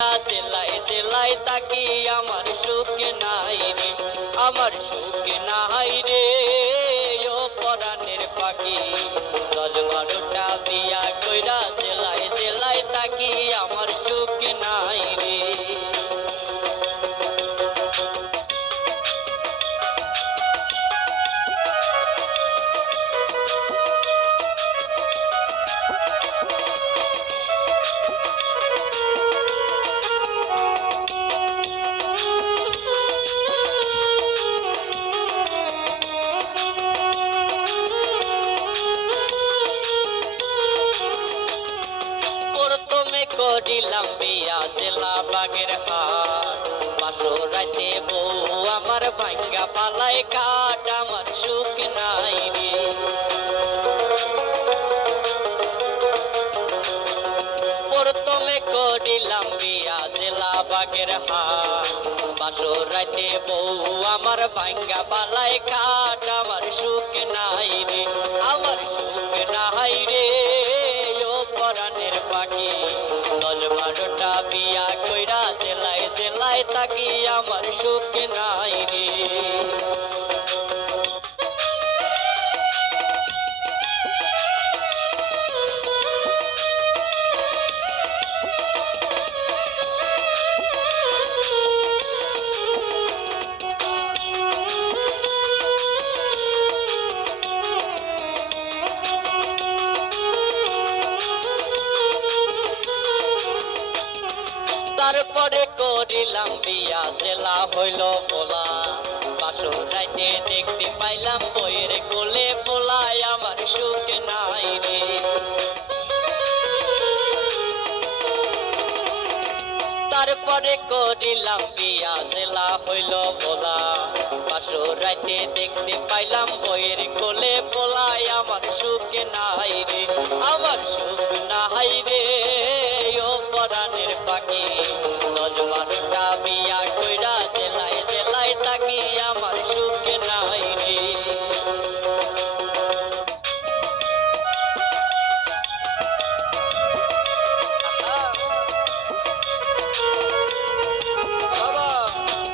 জেলায় জেলায় তাকি আমার সুখ নাই রে, আমার সুখ নাই রে। ও পরাণের পাখি 10-12টা বিয়া কইরা জেলায় জেলায় তাকি আমার সুখ নাই রে। প্রথমে করিলাম বিয়া জেলা বাগের হাট, বাসর রাতে বউ আমার ভাঙ্গা পালায় কাট, আমার সুখ নাই রে। প্রথমে করিলাম বিয়া জেলা বাগের হাট, বাসর রাতে বউ আমার ভাঙ্গা পালায় কাট, আমার সুখ নাই রে, আমার সুখ নাই রে। ও পরাণের পাখি 10-12টা বিয়া কইরা জেলায় জেলায় তাকি আমার সুখ নাই রে। তারপরে করিলাম বিয়া জেলা হইল পোলা, বাসর রাইতে দেখতে পাইলাম বইয়ের কোলে পোলায়, আমার সুখ নাই রে। তারপরে করিলাম বিয়া জেলা হইল পোলা, বাসর রাইতে দেখতে পাইলাম বইয়ের কোলে পোলায়, আমার সুখ